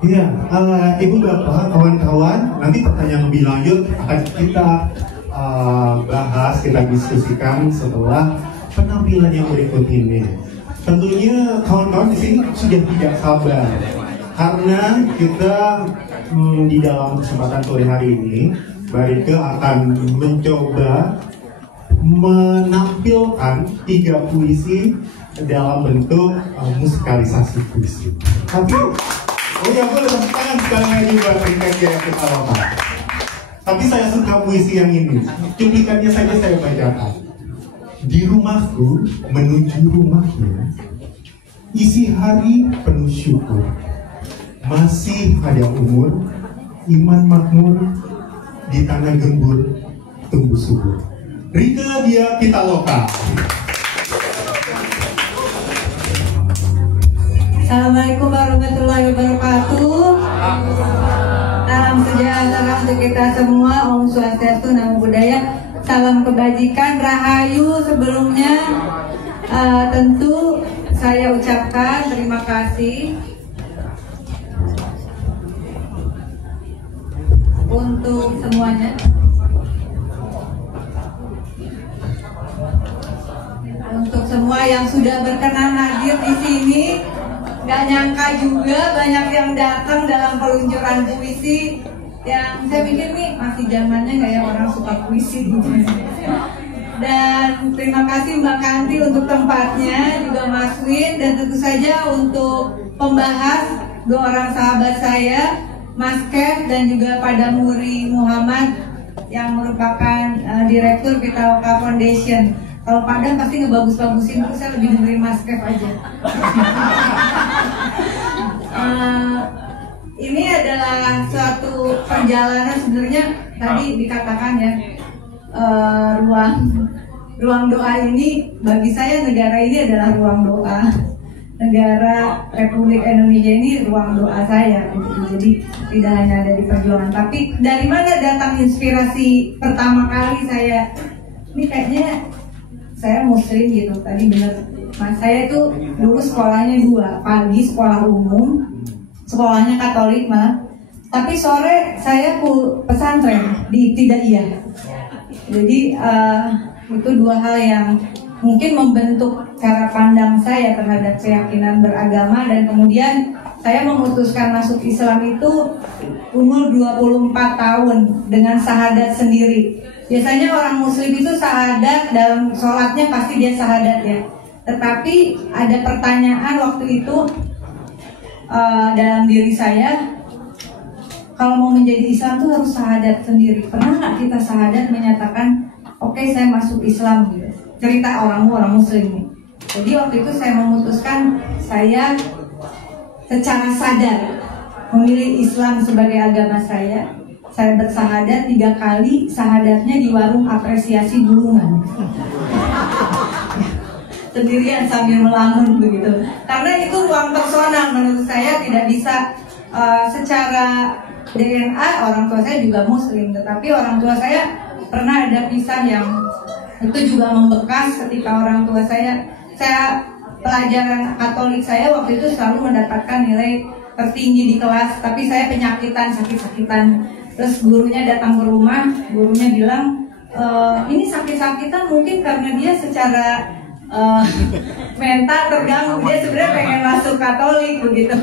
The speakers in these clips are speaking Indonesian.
Iya, Ibu Bapak, kawan-kawan, nanti pertanyaan lebih lanjut akan kita bahas, kita diskusikan setelah penampilan yang berikut ini. Tentunya kawan-kawan di sini sudah tidak sabar karena kita di dalam kesempatan sore hari ini Barike akan mencoba menampilkan 3 puisi dalam bentuk musikalisasi puisi. Tapi ya boleh tepuk tangan sekali lagi buat Ringkat Jaya Pitaloka. Tapi saya suka puisi yang ini. Cuplikannya saja saya bacakan. Di rumahku menuju rumahnya, isi hari penuh syukur. Masih ada umur, iman makmur, di tanah gembur tumbuh subur. Ringkat Jaya Pitaloka. Assalamualaikum warahmatullahi wabarakatuh. Salam sejahtera untuk kita semua. Om Swastiastu, Namo Buddhaya. Salam kebajikan, rahayu. Sebelumnya tentu saya ucapkan terima kasih untuk semuanya. Untuk semua yang sudah berkenan hadir di sini. Gak nyangka juga banyak yang datang dalam peluncuran puisi yang saya pikir nih masih zamannya kayak orang suka puisi gitu. Dan terima kasih Mbak Kanti untuk tempatnya, juga Mas Win, dan tentu saja untuk pembahas 2 orang sahabat saya, Mas Kev dan juga Pak Damuri Muhammad yang merupakan Direktur Pitaloka Foundation. Kalau Padang pasti ngebagus-bagusin, terus saya lebih dengerin Mas Kev aja. Ini adalah suatu perjalanan, sebenarnya tadi dikatakan ya, ruang doa ini bagi saya, negara ini adalah ruang doa. Negara Republik Indonesia ini ruang doa saya gitu. Jadi tidak hanya ada di perjuangan, tapi dari mana datang inspirasi pertama kali saya ini, kayaknya saya muslim gitu. Tadi bener, mas saya itu dulu sekolahnya 2, pagi sekolah umum, sekolahnya Katolik mah, tapi sore saya pesantren di Ibtidaiyah. Jadi itu 2 hal yang mungkin membentuk cara pandang saya terhadap keyakinan beragama, dan kemudian saya memutuskan masuk Islam itu umur 24 tahun dengan syahadat sendiri. Biasanya orang muslim itu syahadat, dalam sholatnya pasti dia syahadat ya. Tetapi ada pertanyaan waktu itu dalam diri saya, kalau mau menjadi Islam tuh harus syahadat sendiri. Pernah nggak kita syahadat menyatakan, oke, saya masuk Islam gitu. Cerita orang muslim nih. Jadi waktu itu saya memutuskan saya secara sadar memilih Islam sebagai agama saya. Saya bersahadat 3 kali, sahadatnya di warung apresiasi Bulungan. Sendirian sambil melamun begitu. Karena itu ruang personal, menurut saya tidak bisa secara DNA. Orang tua saya juga muslim, tetapi orang tua saya pernah ada kisah yang itu juga membekas ketika orang tua saya pelajaran Katolik saya waktu itu selalu mendapatkan nilai tertinggi di kelas, tapi saya penyakitan, sakit-sakitan. Terus gurunya datang ke rumah, gurunya bilang, ini sakit-sakitan mungkin karena dia secara mental terganggu, dia sebenarnya pengen masuk Katolik begitu.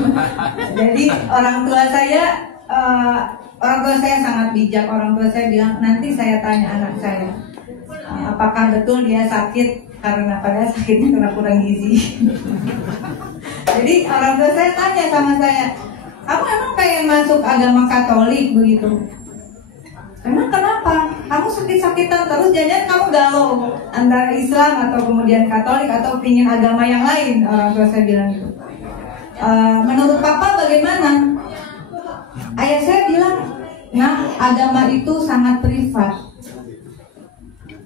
Jadi orang tua saya sangat bijak. Orang tua saya bilang, nanti saya tanya anak saya, apakah betul dia sakit karena padahal sakitnya karena kurang gizi. Jadi orang tua saya tanya sama saya, kamu emang pengen masuk agama Katolik begitu? Emang kenapa? Kamu sakit-sakitan terus, jangan kamu galau antara Islam atau kemudian Katolik atau pingin agama yang lain? Orang tua saya bilang gitu. Menurut Papa bagaimana? Ayah saya bilang, nah, agama itu sangat privat.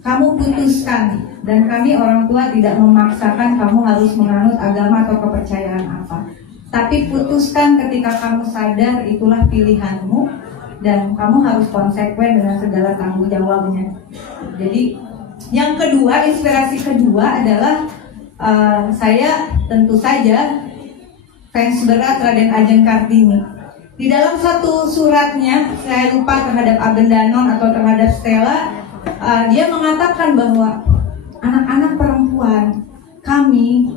Kamu putuskan, dan kami orang tua tidak memaksakan kamu harus menganut agama atau kepercayaan apa. Tapi putuskan ketika kamu sadar itulah pilihanmu, dan kamu harus konsekuen dengan segala tanggung jawabnya. Jadi yang kedua, inspirasi kedua adalah saya tentu saja fans berat Raden Ajeng Kartini. Di dalam satu suratnya, saya lupa terhadap Abendanon atau terhadap Stella, dia mengatakan bahwa anak-anak perempuan, kami,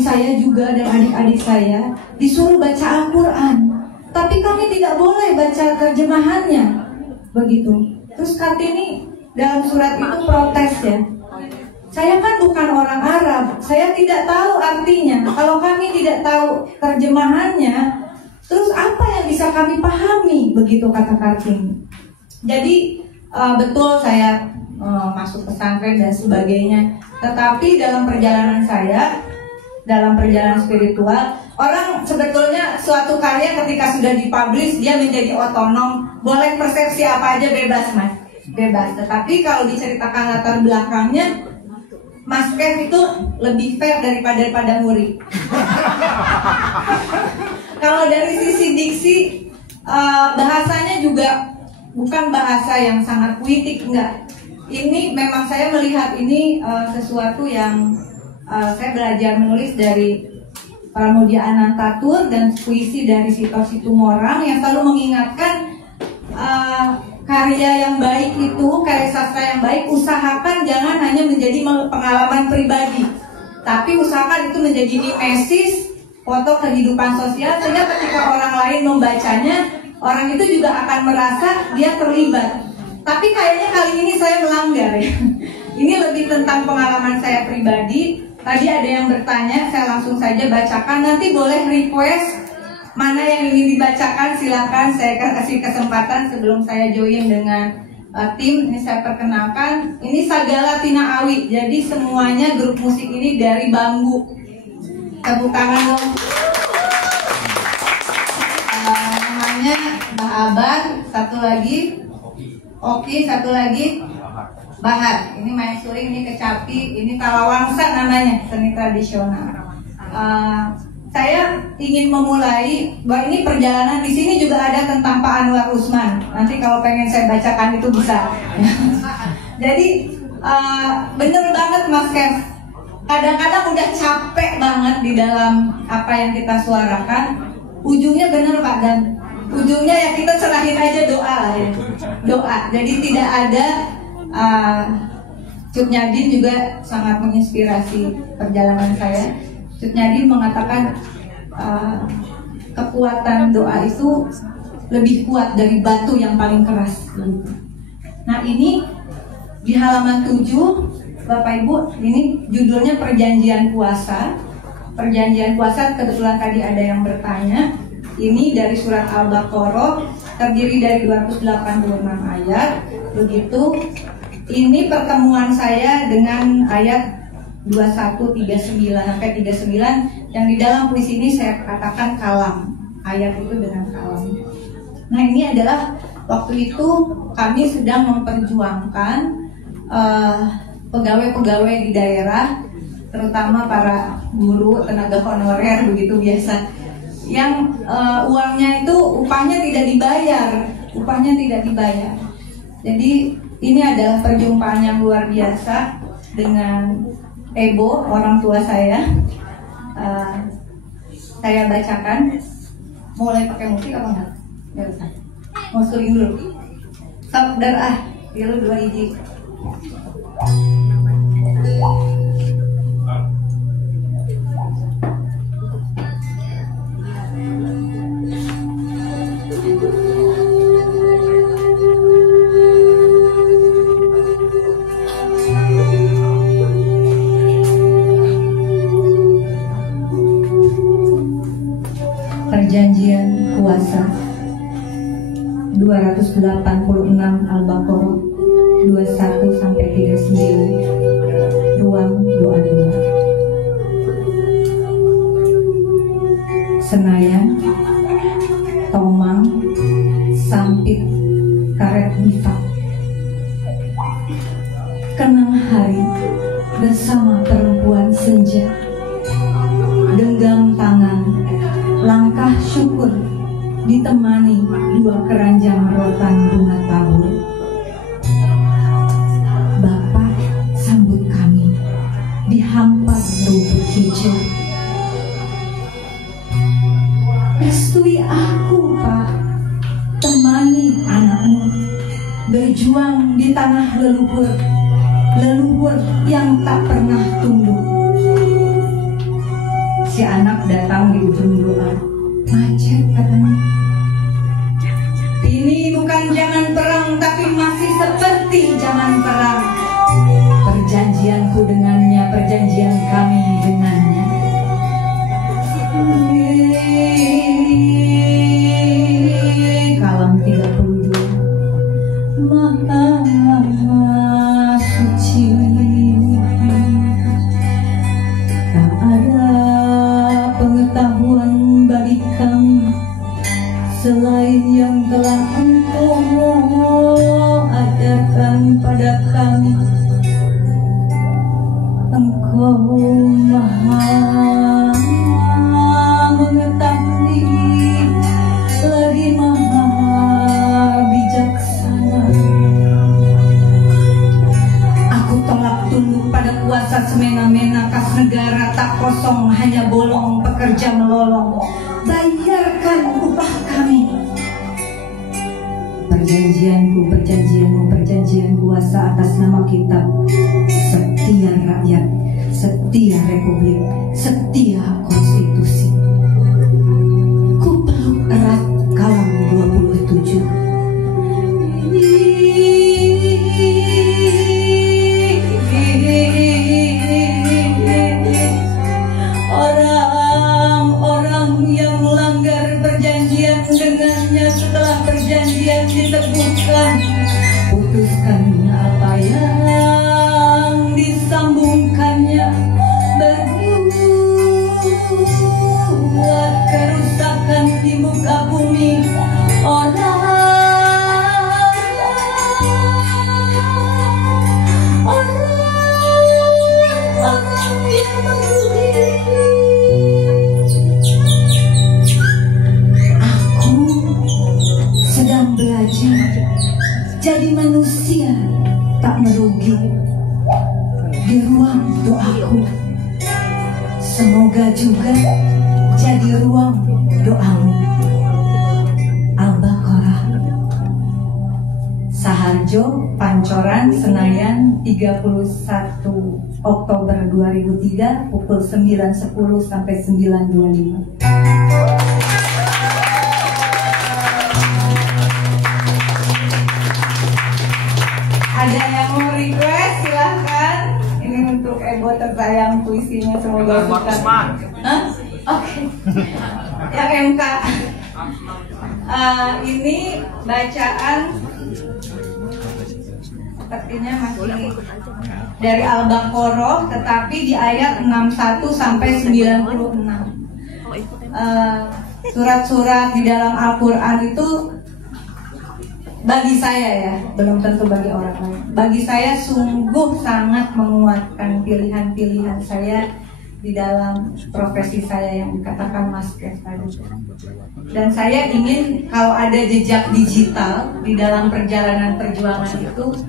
saya juga dan adik-adik saya disuruh baca Al-Quran, tapi kami tidak boleh baca terjemahannya, begitu. Terus Kartini dalam surat itu protes ya. Saya kan bukan orang Arab, saya tidak tahu artinya. Kalau kami tidak tahu terjemahannya, terus apa yang bisa kami pahami? Begitu kata Kartini. Jadi betul saya masuk pesantren dan sebagainya. Tetapi dalam perjalanan saya, dalam perjalanan spiritual, orang sebetulnya suatu karya ketika sudah dipublish dia menjadi otonom, boleh persepsi apa aja bebas mas, bebas. Tetapi kalau diceritakan latar belakangnya, Mas Kev itu lebih fair daripada Muri. Kalau dari sisi diksi, bahasanya juga bukan bahasa yang sangat puitik, enggak. Ini memang saya melihat ini sesuatu yang saya belajar menulis dari Pramudia Anantatur dan puisi dari Sito Situmorang yang selalu mengingatkan karya yang baik itu, karya sastra yang baik, usahakan jangan hanya menjadi pengalaman pribadi, tapi usahakan itu menjadi mimesis, foto kehidupan sosial, sehingga ketika orang lain membacanya, orang itu juga akan merasa dia terlibat. Tapi kayaknya kali ini saya melanggar ya. Ini lebih tentang pengalaman saya pribadi. Tadi ada yang bertanya, saya langsung saja bacakan. Nanti boleh request mana yang ingin dibacakan, silakan saya kasih kesempatan sebelum saya join dengan tim. Ini saya perkenalkan, ini Sagala Tina Awi. Jadi semuanya grup musik ini dari Bambu. Tepuk tangan dong. Namanya Mbah Aban, satu lagi Oki, satu lagi Bahar. Ini Maesuri, ini Kecapi, ini Kalawangsa namanya, seni tradisional. Saya ingin memulai bahwa ini perjalanan di sini juga ada tentang Pak Anwar Usman. Nanti kalau pengen saya bacakan itu bisa. Jadi bener banget Mas Kev. Kadang-kadang udah capek banget di dalam apa yang kita suarakan. Ujungnya bener Pak, dan ujungnya ya kita serahin aja doa lah ya. Doa. Jadi tidak ada. Cut Nyadin juga sangat menginspirasi perjalanan saya. Cut Nyadin mengatakan kekuatan doa itu lebih kuat dari batu yang paling keras. Nah ini di halaman 7 Bapak Ibu, ini judulnya Perjanjian Puasa. Perjanjian Puasa, kebetulan tadi ada yang bertanya. Ini dari surat Al-Baqarah, terdiri dari 286 ayat. Begitu. Ini pertemuan saya dengan ayat 2139 sampai 39 yang di dalam puisi ini saya katakan kalam. Ayat itu dengan kalam. Nah ini adalah waktu itu kami sedang memperjuangkan pegawai-pegawai di daerah, terutama para guru, tenaga honorer begitu biasa, yang uangnya itu upahnya tidak dibayar. Jadi ini adalah perjumpaan yang luar biasa dengan Ebo, orang tua saya. Saya bacakan. Mulai pakai musik apa enggak? Enggak usah. Mau suling dulu. Sabdar dulu 2 hiji. Perjanjian Puasa 286 Al-Baqarah 21 sampai 39. Ruang doa 2. Senayan, tomang, sampit, karet bifak. Kenang hari bersama perempuan senja, genggam tangan, langkah syukur ditemani 2 keranjang rotan bunga tabur. Bapak sambut kami di hampar rumput hijau. restui aku, Pak. Temani anakmu berjuang di tanah leluhur, leluhur yang tak pernah tunduk. Si anak datang di ujung doa, macet katanya. Ini bukan zaman perang, tapi masih seperti zaman perang. Perjanjianku dengannya, perjanjian kami dengannya. Kalam 32. Maha suci, tak ada pengetahuan bagi kami selain yang telah Engkau ajarkan pada kami. Engkau Maha mengetahui, lagi Maha bijaksana. Aku tolak tunduk pada kuasa semena-mena, kas negara tak kosong, hanya bolong, pekerja melolong. Bayarkan upah kami. Perjanjianku, perjanjianmu, perjanjian kuasa atas nama kita. Setia rakyat, setia republik, setia konstitusi. Ku peluk erat Kalam 27. Orang-orang yang melanggar perjanjian dengannya setelah perjanjian diteguhkan, putuskan apa yang disambungkannya, berbuat kerusakan di muka bumi. Orang yang menggigit. Aku sedang belajar jadi manusia tak merugi di ruang doaku. Semoga juga jadi ruang doamu. Al-Baqarah. Saharjo, Pancoran, Senayan, 31 Oktober 2003 pukul 9.10 sampai 9.25. Ada yang mau request, silahkan. Ini untuk Ebo tersayang, puisinya semoga suka. Hah? Oke. Yang MK. Ini bacaan sepertinya masih dari Al-Baqarah, tetapi di ayat 61 sampai 96. Surat-surat di dalam Al-Quran itu bagi saya, ya, belum tentu bagi orang lain, bagi saya sungguh sangat menguatkan pilihan-pilihan saya di dalam profesi saya yang dikatakan Mas Kes tadi. Dan saya ingin kalau ada jejak digital di dalam perjalanan perjuangan itu,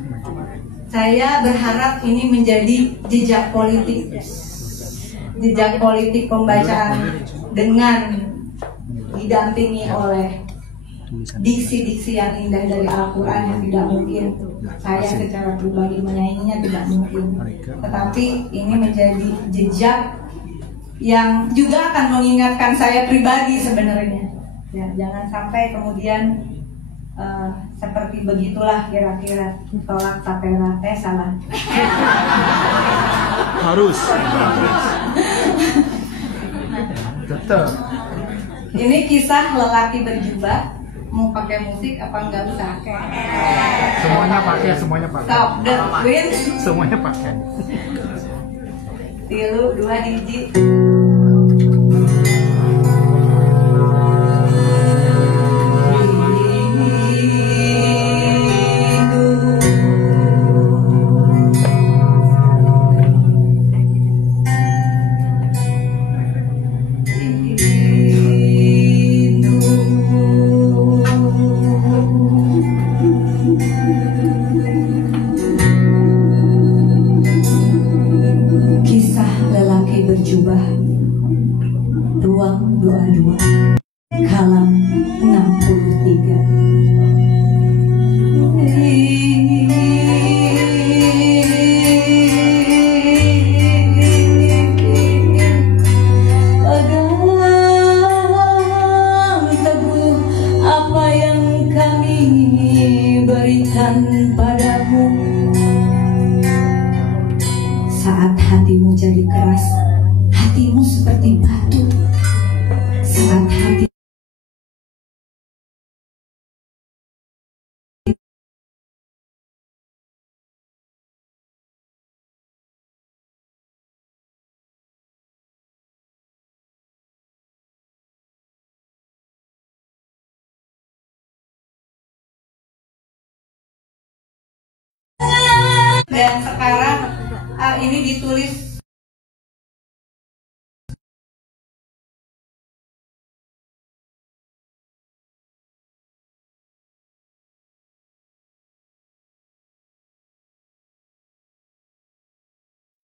saya berharap ini menjadi jejak politik pembacaan dengan didampingi oleh diksi-diksi yang indah dari Al-Quran yang tidak mungkin saya secara pribadi menyainginya, tidak mungkin. Tetapi ini menjadi jejak yang juga akan mengingatkan saya pribadi sebenarnya. Ya, jangan sampai kemudian seperti begitulah kira-kira tolak tapera, salah. Harus. Tetap. Ini kisah lelaki berjubah. Mau pakai musik apa enggak usah? Semuanya pakai, semuanya pakai. Stop the wind. Semuanya pakai. 3, 2, hiji. Kisah lelaki berjubah, ruang doa 2. halaman 63. Pegang teguh apa yang kami berikan padamu. Saat hatimu jadi keras, hatimu seperti batu. Saat hati dan sekarang ini ditulis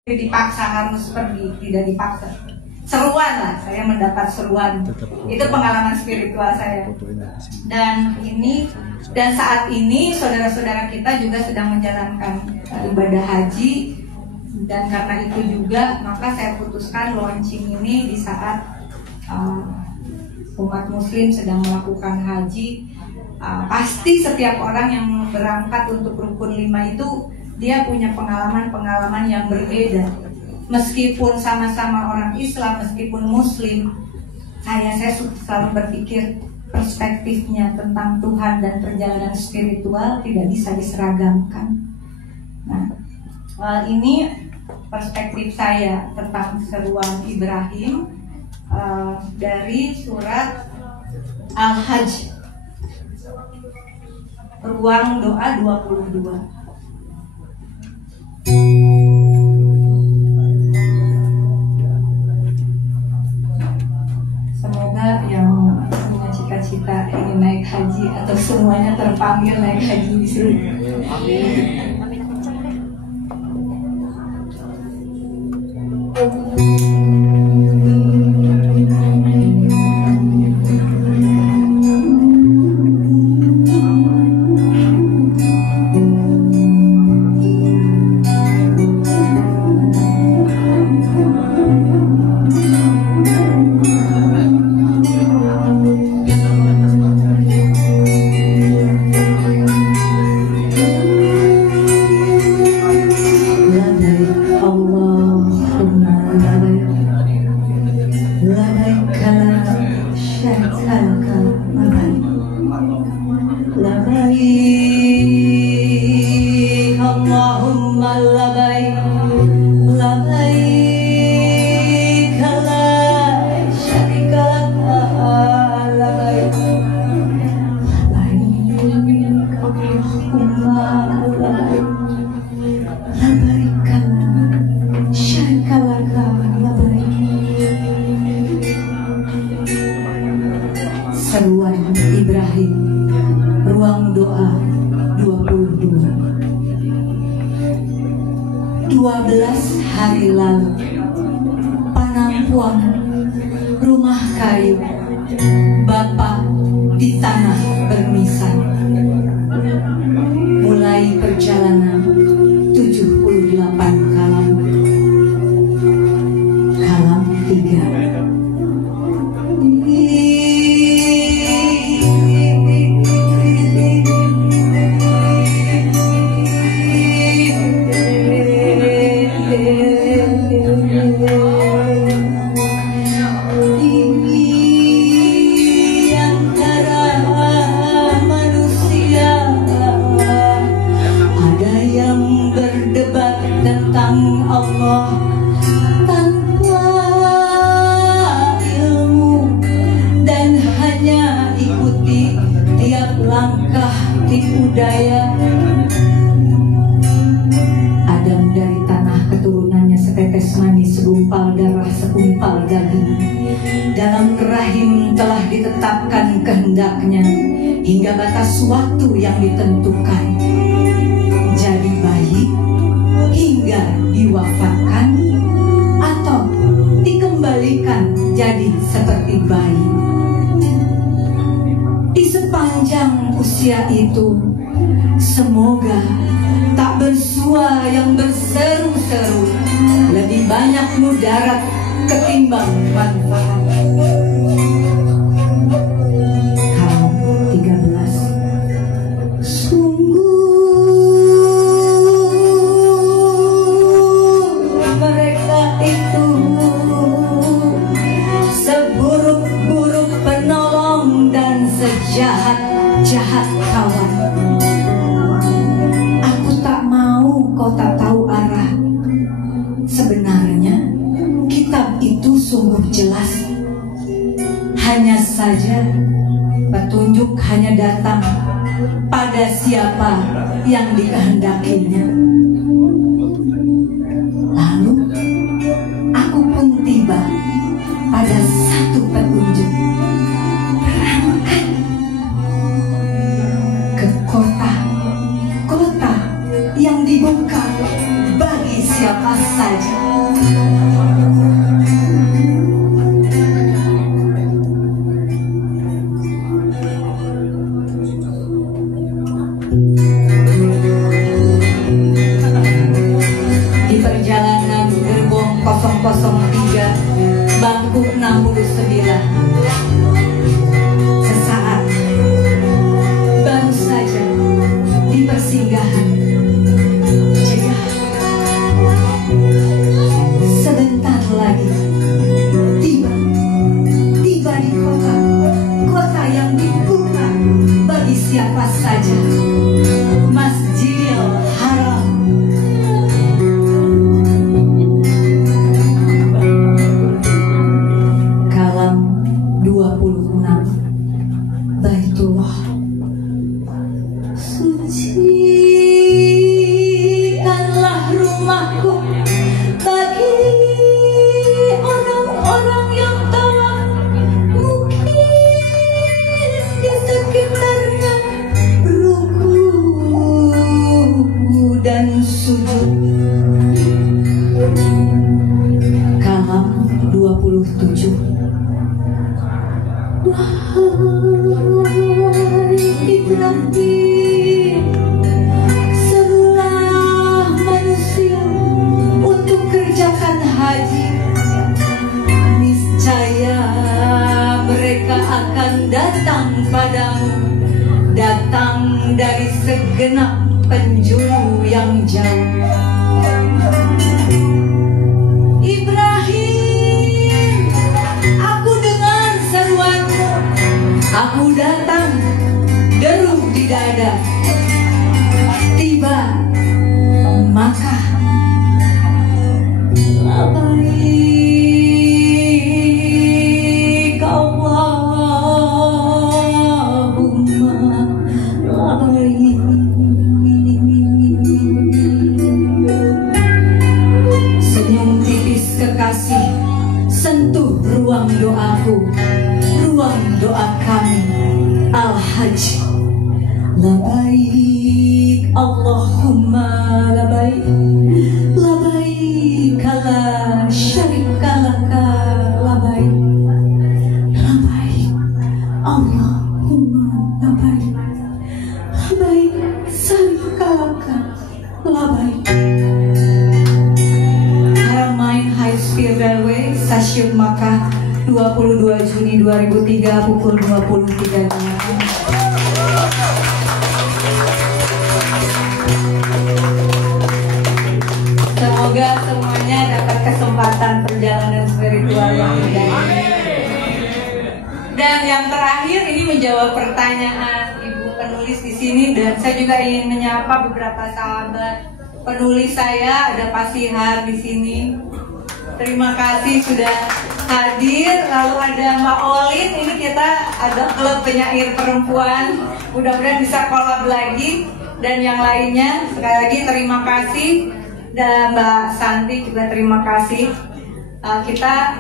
dipaksa harus pergi, tidak dipaksa. Seruan lah, saya mendapat seruan. Itu pengalaman spiritual saya. Dan saat ini saudara-saudara kita juga sedang menjalankan ibadah haji, dan karena itu juga maka saya putuskan launching ini di saat umat muslim sedang melakukan haji. Pasti setiap orang yang berangkat untuk rukun 5 itu dia punya pengalaman-pengalaman yang berbeda. Meskipun sama-sama orang Islam, meskipun Muslim, saya selalu berpikir perspektifnya tentang Tuhan dan perjalanan spiritual tidak bisa diseragamkan. Nah, ini perspektif saya tentang seruan Ibrahim dari surat Al-Hajj, ruang doa 22. Semoga yang punya cita-cita ingin naik haji atau semuanya terpanggil naik haji di sini. Seruan Ibrahim, ruang doa 22. 12 hari lalu, Panampuang, rumah kayu, Bapak di tanah bernisan. Mulai perjalanan 78 kalam. Kalam 3. Tentang Allah tanpa ilmu dan hanya ikuti tiap langkah tipu daya. Adam dari tanah, keturunannya setetes manis, segumpal darah, segumpal daging. Dalam rahim telah ditetapkan kehendaknya hingga batas waktu yang ditentukan. Jadi bayi hingga diwafatkan atau dikembalikan jadi seperti bayi. Sepanjang usia itu, semoga tak bersua yang berseru-seru, lebih banyak mudarat ketimbang manfaat. Kalam 13. Sungguh mereka itu seburuk-buruk penolong dan sejahat-jahat kawan. Aku tak mau kau tak tahu arah. Sebenarnya kitab itu sungguh jelas. Hanya saja petunjuk hanya datang pada siapa yang dikehendakinya. Lalu aku pun tiba pada satu petunjuk. Berangkat ke kota yang dibuka bagi siapa saja. Di perjalanan gerbong 003 bangku 69, sesaat baru saja di persinggahan Jeddah. Sebentar lagi tiba di kota yang dibuka bagi siapa saja, Masjidil Haram. Kalam 26. Baitullah. Sucikanlah rumahku bagi orang-orang yang tawaf, mungkin di sekitarnya ruku dan sujud. Kalam 27. Wahai Ibrahim, serulah manusia untuk kerjakan haji. Niscaya mereka akan datang padamu, datang dari segenap penjuru yang jauh. Ibrahim, aku dengar seruanmu, aku datang, deru di dada. Tiba maka labbaik Allahumma labbaik. Senyum tipis kekasih sentuh ruang doaku, ruang doa kami Al-Hajj. Labbaik Allahumma labbaik, labbaik la syarika laka labbaik, labbaik Allahumma labbaik, labbaik syarika laka labbaik. Haramain High Speed Railway, Stasiun Makkah, 22 Juni 2003 pukul 23.00. Semoga semuanya dapat kesempatan perjalanan spiritual yang indah. Dan yang terakhir ini menjawab pertanyaan Ibu penulis di sini, dan saya juga ingin menyapa beberapa sahabat penulis saya. Ada Pak Sihar di sini. Terima kasih sudah hadir. Lalu ada Mbak Olin. Ini kita ada klub penyair perempuan. Mudah-mudahan bisa collab lagi. Dan yang lainnya sekali lagi terima kasih. Dan Mbak Santi juga terima kasih. Kita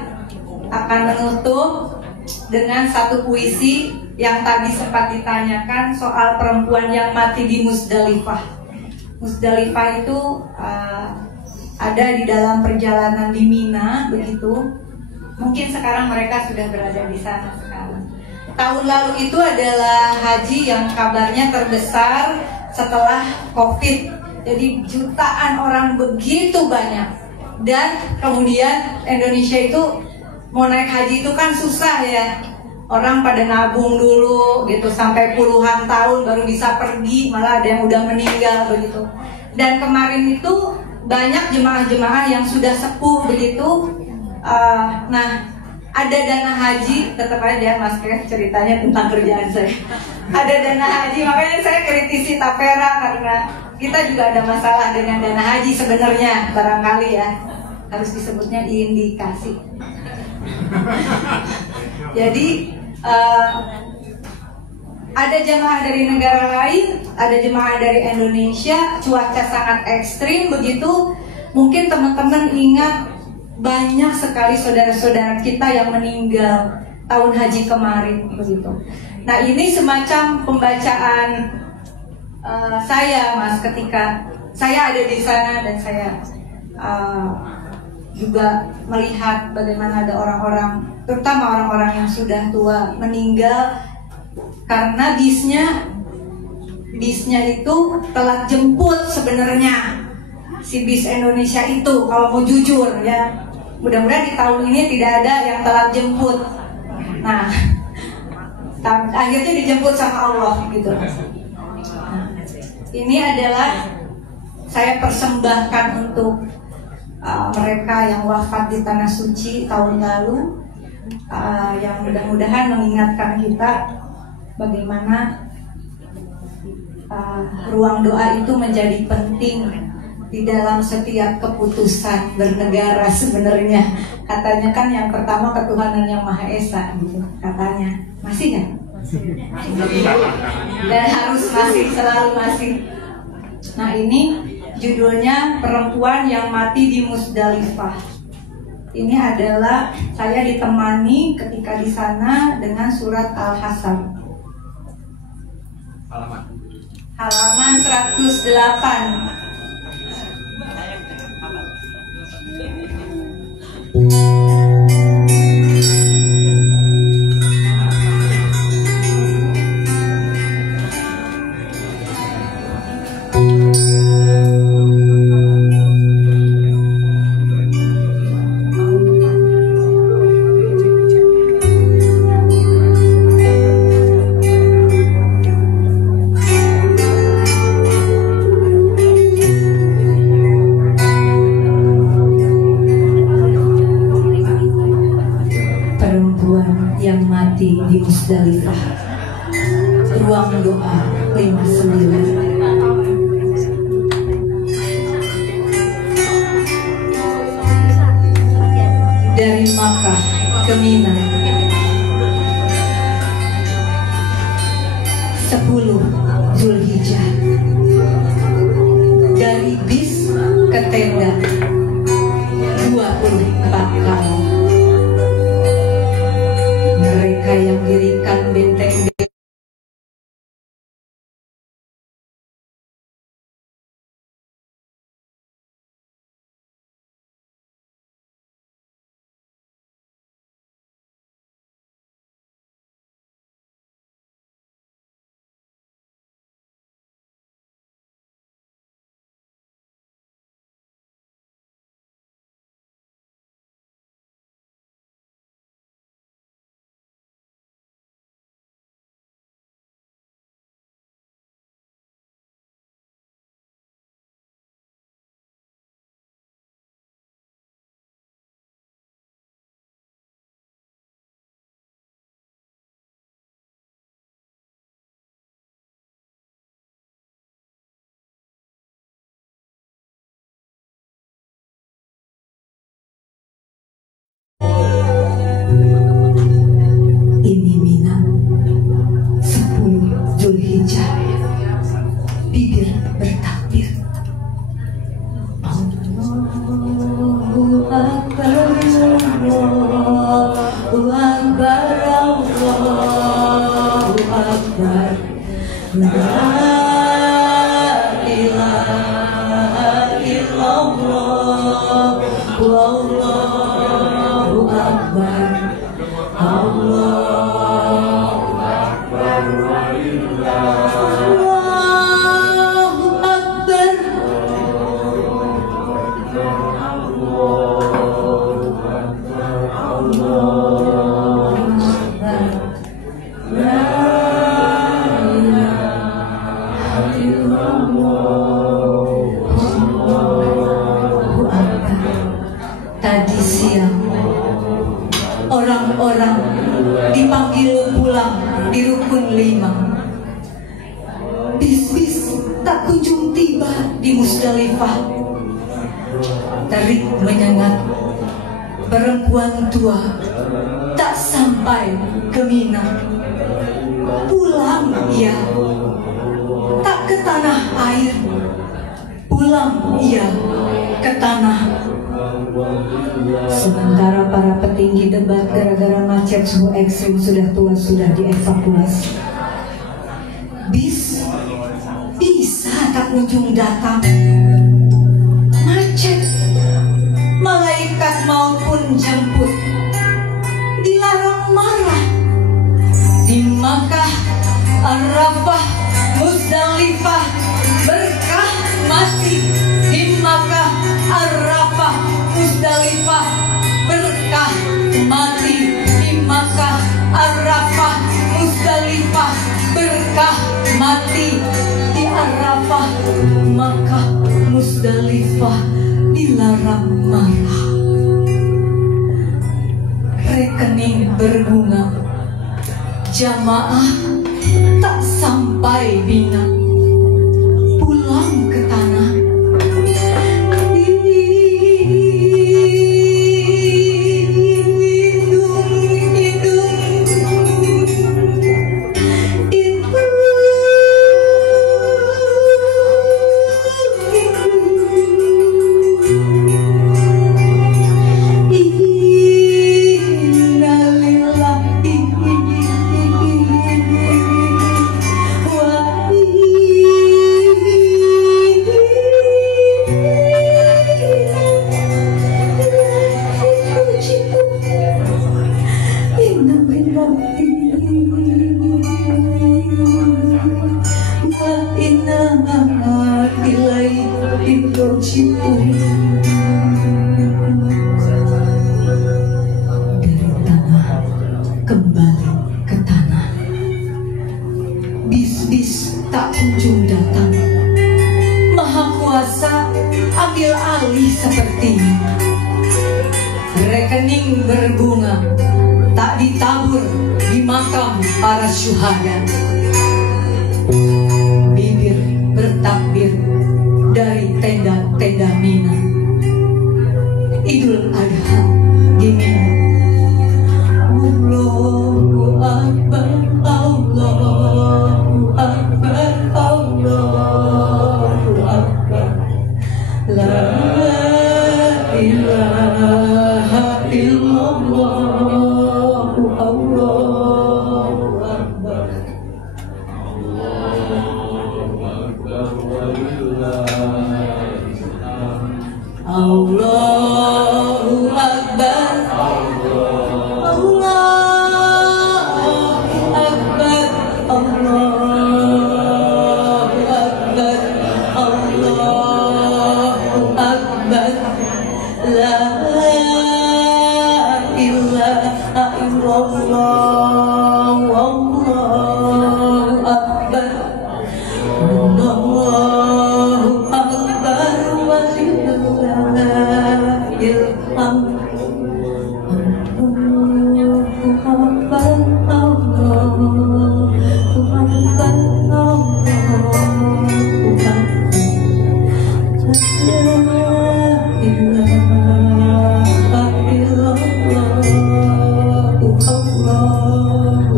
akan menutup dengan satu puisi yang tadi sempat ditanyakan soal perempuan yang mati di Musdalifah. Musdalifah itu ada di dalam perjalanan di Mina, begitu. Mungkin sekarang mereka sudah berada di sana sekarang. tahun lalu itu adalah haji yang kabarnya terbesar setelah COVID. Jadi jutaan orang begitu banyak. Dan kemudian Indonesia itu mau naik haji itu kan susah ya. Orang pada nabung dulu gitu sampai puluhan tahun baru bisa pergi, malah ada yang udah meninggal begitu. Dan kemarin itu banyak jemaah-jemaah yang sudah sepuh begitu. Nah, ada dana haji, tetap aja Mas Kev ceritanya tentang kerjaan saya. Ada dana haji, makanya saya kritisi Tapera karena kita juga ada masalah dengan dana haji sebenarnya, barangkali ya harus disebutnya indikasi. Jadi ada jemaah dari negara lain, ada jemaah dari Indonesia, cuaca sangat ekstrim begitu. Mungkin teman-teman ingat banyak sekali saudara-saudara kita yang meninggal tahun haji kemarin begitu. Nah, ini semacam pembacaan saya, Mas, ketika saya ada di sana dan saya juga melihat bagaimana ada orang-orang, terutama orang-orang yang sudah tua meninggal karena bisnya itu telat jemput sebenarnya. Si bis Indonesia itu kalau mau jujur ya, mudah-mudahan di tahun ini tidak ada yang telat jemput. Nah, akhirnya dijemput sama Allah gitu. Nah, ini adalah saya persembahkan untuk mereka yang wafat di Tanah Suci tahun lalu, yang mudah-mudahan mengingatkan kita bagaimana ruang doa itu menjadi penting di dalam setiap keputusan bernegara sebenarnya. Katanya kan yang pertama ketuhanan yang Maha Esa gitu katanya. Masih kan? Dan harus masih, selalu masih. Nah, ini judulnya Perempuan yang Mati di Musdalifah. Ini adalah saya ditemani ketika di sana dengan surat Al-Hasr. Halaman 108. Di Musdalifah, ruang doa 59. Dari Makkah ke Mina 10 Zulhijjah. Dari bis ke tenda 24 kali. Mereka yang dirikan benteng Allahu Akbar, Allahu dipanggil pulang di rukun 5. Bis-bis tak kunjung tiba di Musdalifah. Terik menyengat, perempuan tua tak sampai ke Mina. Pulang ia, tak ke tanah air. Pulang ia ke tanah. Sementara para petinggi debat gara-gara macet suhu ekstrim sudah tua sudah dievakuasi. Bis bisa tak kunjung datang. Macet, malaikat maupun jemput, dilarang marah. Di Makkah, Arafah, Musdalifah, berkah mati. Di Makkah, Arafah, Musdalifah, berkah mati. Di Makkah, Arafah, Musdalifah, berkah mati. Di Arafah, Makkah, Musdalifah, dilarang marah. Rekening berbunga, jamaah tak sampai Mina. Pulang ke tanah. Dari tanah kembali ke tanah. Bis-bis tak kunjung datang. Maha Kuasa ambil alih sepertinya. Rekening berbunga tak ditabur di makam para syuhada. Bibir bertakbir dari tenda-tenda Mina. Idul Adha di Mina. Allahu Akbar, Allahu Akbar, Allahu Akbar. La ilaha illallah, Allahu Akbar. Allahu Akbar, Allahu Akbar, Allahu Akbar, Allahu Akbar. La ilaha illallah, Allahu Akbar. Allahu Akbar walillahil hamd. Allahu Akbar, Allahu Akbar, Allahu Akbar. La ilaha illallah, Allahu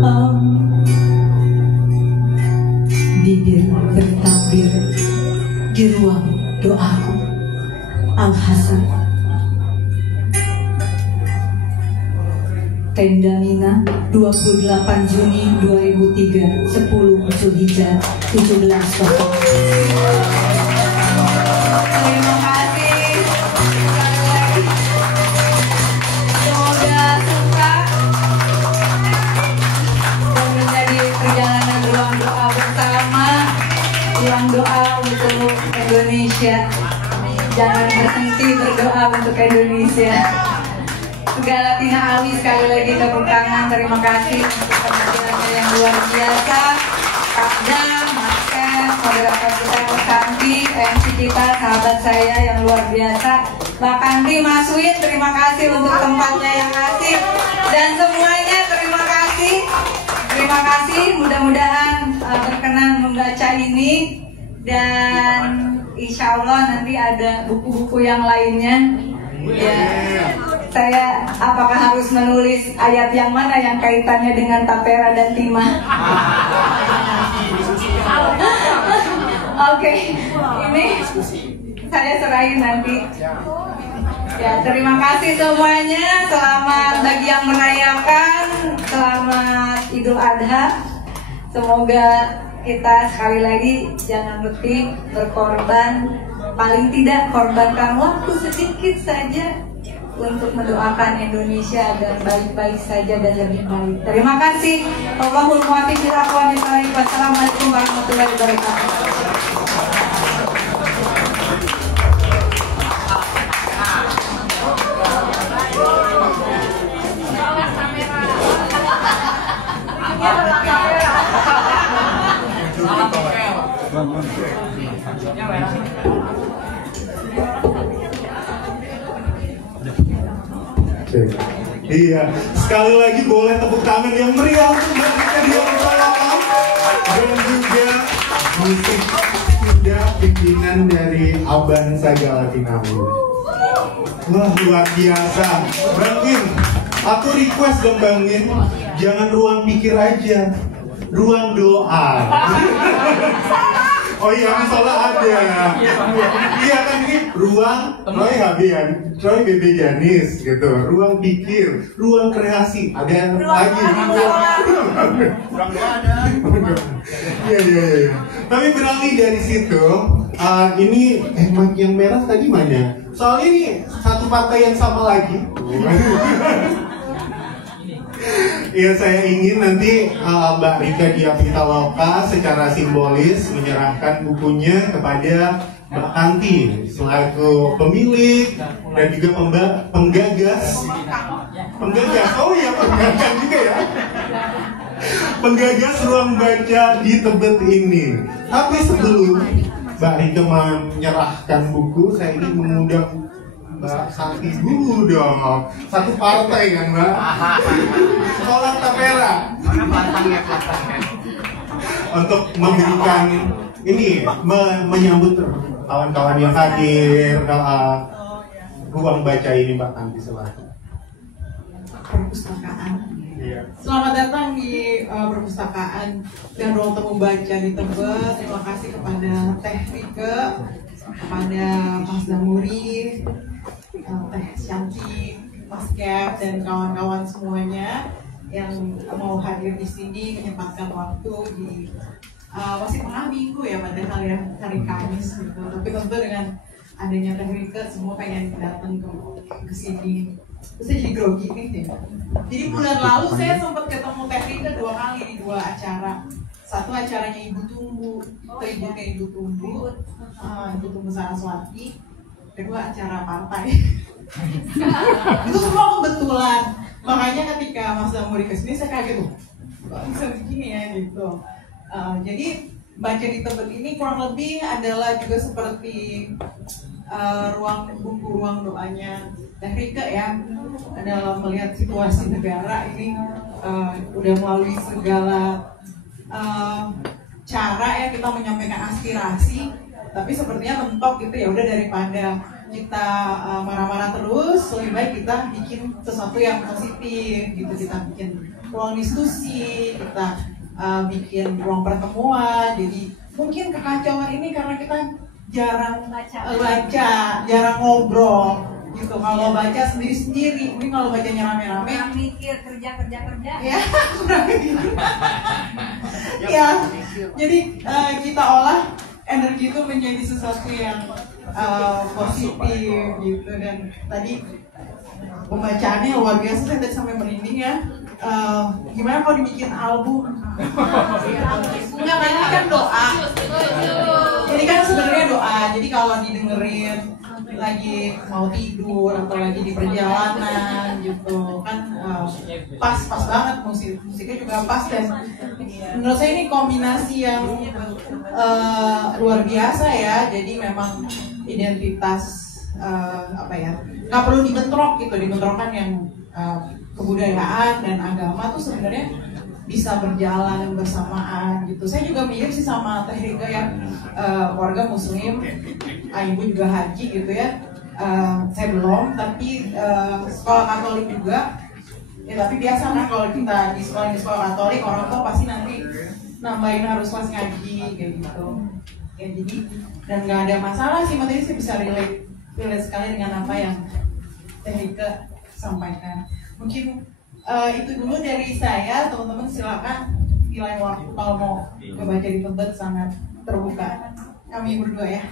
Akbar. Bibir bertakbir di ruang doaku. Al-Hasan. Tenda Mina, 28 Juni 2003, 10 Zulhijjah 17.00. Terima kasih sekali lagi. Semoga suka dan menjadi perjalanan ruang doa bersama, ruang doa untuk Indonesia. Jangan berhenti berdoa untuk Indonesia. Segala Tina Ali sekali lagi tepuk tangan. Terima kasih untuk penampilannya yang luar biasa. Kak Dam, Mas Ken, moderator kita Mbak Kanti, MC kita, sahabat saya yang luar biasa Mbak Kanti, Mas Wid, terima kasih untuk tempatnya yang asik. Dan semuanya terima kasih. Terima kasih, mudah-mudahan berkenan membaca ini. Dan insya Allah nanti ada buku-buku yang lainnya. Ya, saya apakah harus menulis ayat yang mana yang kaitannya dengan tapera dan timah? Oke, ini saya serahin nanti. Ya, terima kasih semuanya. Selamat bagi yang merayakan. Selamat Idul Adha. Semoga kita sekali lagi jangan letih berkorban, paling tidak korbankan waktu sedikit saja untuk mendoakan Indonesia agar baik-baik saja dan lebih baik. Terima kasih. Wallahul muwaffiq ila aqwamit thoriq. Wassalamualaikum warahmatullahi wabarakatuh. Iya, sekali lagi boleh tepuk tangan yang meriah untuk Mbak Rika Diapitaloka dan juga musik sudah pimpinan dari Aban Sagala Tinamur. Wah, luar biasa. Bang Gin, aku request dong Bang Gin, jangan ruang pikir aja, ruang doa. Oh iya, misalnya ada. Iya kan ini ruang Roy Habian, Roy Bebe Janis gitu. Ruang pikir, ruang kreasi. Ada yang lagi. Ruang doa ada. Iya. Tapi beralih dari situ, ini mic yang merah tadi mana? Soalnya ini satu partai yang sama lagi. Iya, saya ingin nanti Mbak Rika Diapitaloka secara simbolis menyerahkan bukunya kepada Mbak Kanti selaku pemilik dan juga penggagas. Oh iya, penggagas juga ya. Penggagas ruang baca di Tebet ini. Tapi sebelum Mbak Rika menyerahkan buku, saya ingin mengundang Mbak Santi dulu dong. Satu partai kan Mbak? Sekolah Tapera. Untuk memberikan ini, menyambut kawan-kawan yang hadir ruang baca ini Mbak Santi silahkan. Perpustakaan. Selamat datang di perpustakaan dan ruang temu baca di Tebet. Terima kasih kepada Teh Rike, kepada Mas Damuri, Teh Shanti, Mas Kev, dan kawan-kawan semuanya yang mau hadir di sini menyempatkan waktu di masih tengah minggu ya, padahal ya hari Kamis gitu. Tapi tentu dengan adanya Teh Rike semua pengen datang ke sini. Terus saya jadi grogi nih ya. Jadi bulan lalu saya sempat ketemu Teh Rike 2 kali di 2 acara. Satu acaranya Ibu Tumbu, tributnya Ibu Tumbu, Ibu Tumbu Saraswati. Kedua acara partai. Itu semua kebetulan. Makanya ketika Mas Damuri kesini saya kaget tuh, kok bisa begini ya gitu. Jadi baca di Tebet ini kurang lebih adalah juga seperti ruang doanya Teh Rike ya, dalam melihat situasi negara ini udah melalui segala cara ya kita menyampaikan aspirasi. Tapi sepertinya mentok gitu ya, udah daripada kita marah-marah terus, lebih baik kita bikin sesuatu yang positif gitu. Kita bikin ruang diskusi, kita bikin ruang pertemuan. Jadi mungkin kekacauan ini karena kita jarang baca, jarang ngobrol gitu. Kalau baca sendiri-sendiri, mungkin kalau bacanya rame-rame Kurang mikir, kerja. ya, ya. Jadi kita olah energi itu menjadi sesuatu yang positif gitu. Dan tadi pembacaannya luar biasa, saya tadi sampai merinding ya. Gimana kalau dibikin album? Enggak, kan ini kan doa. Jadi kan sebenarnya doa. Jadi kalau didengerin lagi mau tidur atau lagi di perjalanan gitu kan, pas banget musiknya juga pas, dan menurut saya ini kombinasi yang luar biasa ya. Jadi memang identitas apa ya, nggak perlu dibentrokkan yang kebudayaan dan agama tuh sebenarnya bisa berjalan bersamaan gitu. Saya juga mirip sih sama Teh Rika yang warga Muslim, ibu juga haji gitu ya. Saya belum, tapi sekolah Katolik juga. Ya tapi biasa kan kalau kita di sekolah Katolik, orang tua pasti nanti nambahin harus kelas ngaji kayak gitu. Ya jadi dan nggak ada masalah sih, makanya saya bisa relate sekali dengan apa yang Teh Rika sampaikan. Mungkin itu dulu dari saya, teman-teman silakan di lain waktu kalau mau coba jadi Tebet sangat terbuka. Kami berdua ya.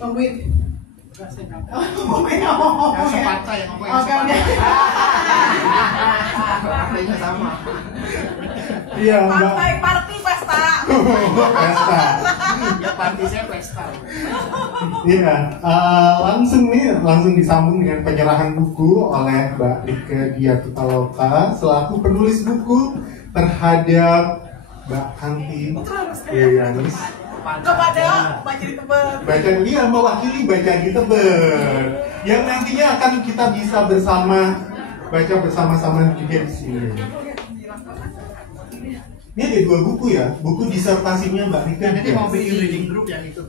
Tungguin. Yang sepatah yang ngomong yang sepatah. Partainya sama. Iya, Mbak. Party pesta. Pesta. Ya partai saya pesta. Iya, langsung disambung dengan penyerahan buku oleh Mbak Rika Diah Pitaloka selaku penulis buku terhadap Mbak Kanti. Iya, nulis Kepada baca di Tebet. baca dia mewakili baca di Tebet yang nantinya akan kita bisa baca bersama-sama juga di sini. Ini ada 2 buku ya, buku disertasinya Mbak Rika. Nanti mau bikin reading group yang itu.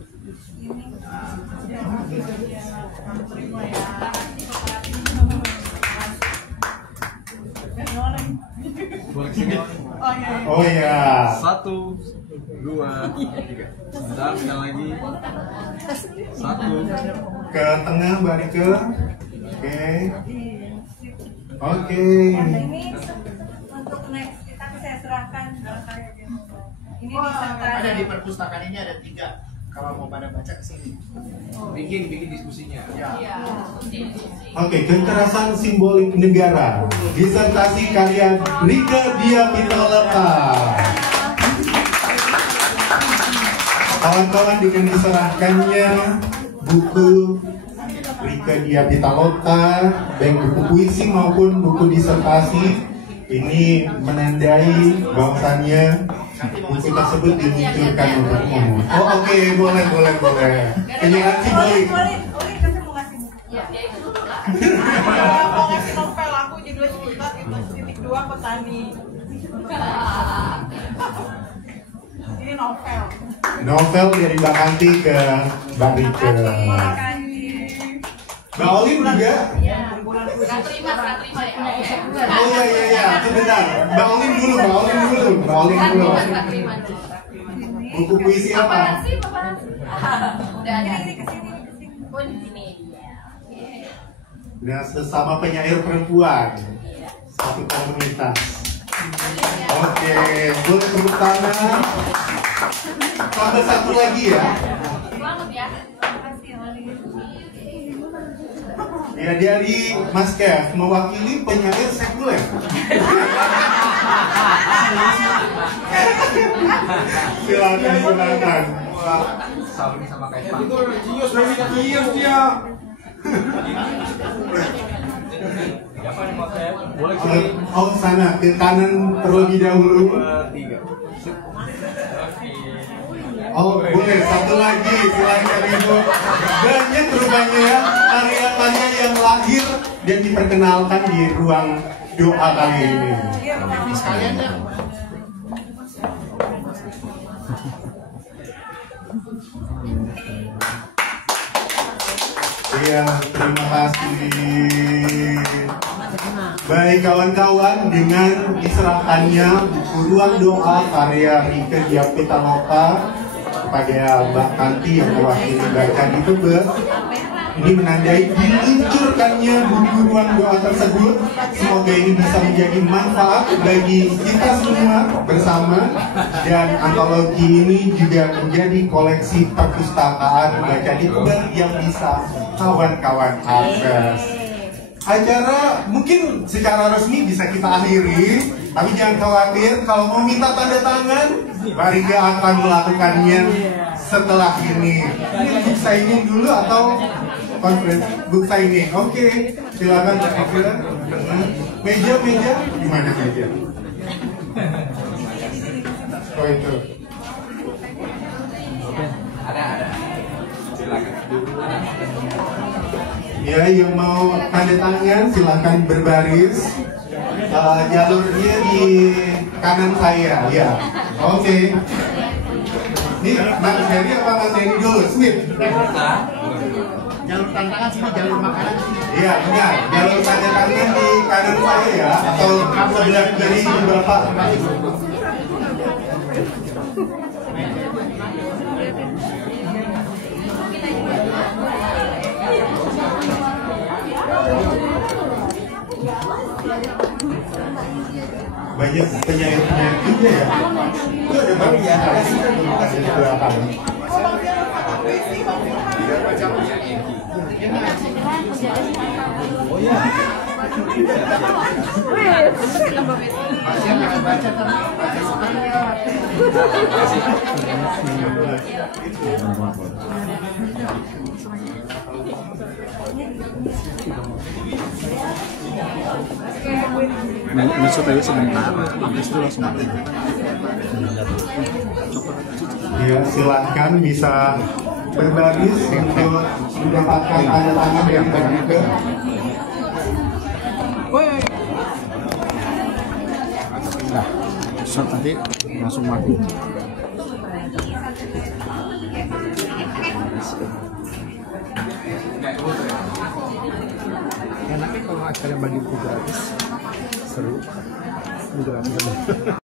Oh ya. 1, 2, 3. Sebentar, sekali lagi. 1. Ke tengah Mbak Rika. Oke. Ini untuk next kita saya serahkan ini Ada di perpustakaan ini ada 3. Kalau mau pada baca kesini. Bikin diskusinya. Ya. Oke, kekerasan simbolik negara. Disertasi karya Rika Diah Pitaloka. Kawan-kawan, dengan diserahkannya buku Rika Diah Pitaloka, baik buku puisi maupun buku disertasi, ini menandai bahwasannya buku tersebut diluncurkan untuk umum. Oh oke, boleh. Penyerahan simbolik. Mau ngasih novel aku judulnya cepat itu titik 2 petani. Ini novel. Novel dari Mbak Kanti ke Mbak Rika. Mbak Olin juga? Gak terima ya. Oh iya, sebentar. Mbak Olin dulu. Buku puisi apa? Udah ada. Pun ini dia. Nah, sesama penyair perempuan. Satu komunitas. Oke, boleh tepuk tangan. Tambah 1 lagi ya. Selamat ya. Ya, dari Mas Kev mewakili penyair sekuler. Silakan. Saling sama kayak Pak. Boleh sini. Oh, sana ke kanan terlebih dahulu. 2, 3. Oh, boleh 1 lagi, silakan Ibu. Banyak rupanya ya karya-karya yang lahir dan diperkenalkan di ruang doa kali ini. Sekalian ya. Iya, terima kasih. Baik kawan-kawan, dengan diserahkannya buku Ruang Doa karya Rika Diah Pitaloka kepada Mbak Kanti yang mewakili baca di Tebet, ini menandai diluncurkannya buku Ruang Doa tersebut. Semoga ini bisa menjadi manfaat bagi kita semua bersama, dan antologi ini juga menjadi koleksi perpustakaan baca di Tebet yang bisa kawan-kawan akses. Acara mungkin secara resmi bisa kita akhiri, tapi jangan khawatir, kalau mau minta tanda tangan, Mbak Rika akan melakukannya setelah ini. Ini untuk signing dulu atau conference book signing. Oke, silakan Mbak Eka. Meja gimana meja? Oh itu. Ada. Silakan. Ya, yang mau tanda tangan silahkan berbaris. Jalurnya di kanan saya, ya. Oke. Ini Mas Ferry apa Mas Denny dulu? Smith. Jalur tantangan sini, jalur makanan sini. Iya, benar. Jalur tanda tangan di kanan saya ya, atau sebelah kiri Bapak. Banyak penyair-penyair juga ya. Itu ada banyak ya. Ada di belakang. Oh iya. Pasien jangan baca tapi baca sebenarnya. Masuk aja sebentar, habis itu langsung mati. Ya, silahkan bisa berbaris untuk mendapatkan tanda tangan dari Mbak Eka. Nah, shot nanti langsung mati. Enaknya kalau acara bagi buku gratis, seru. Buku gratis.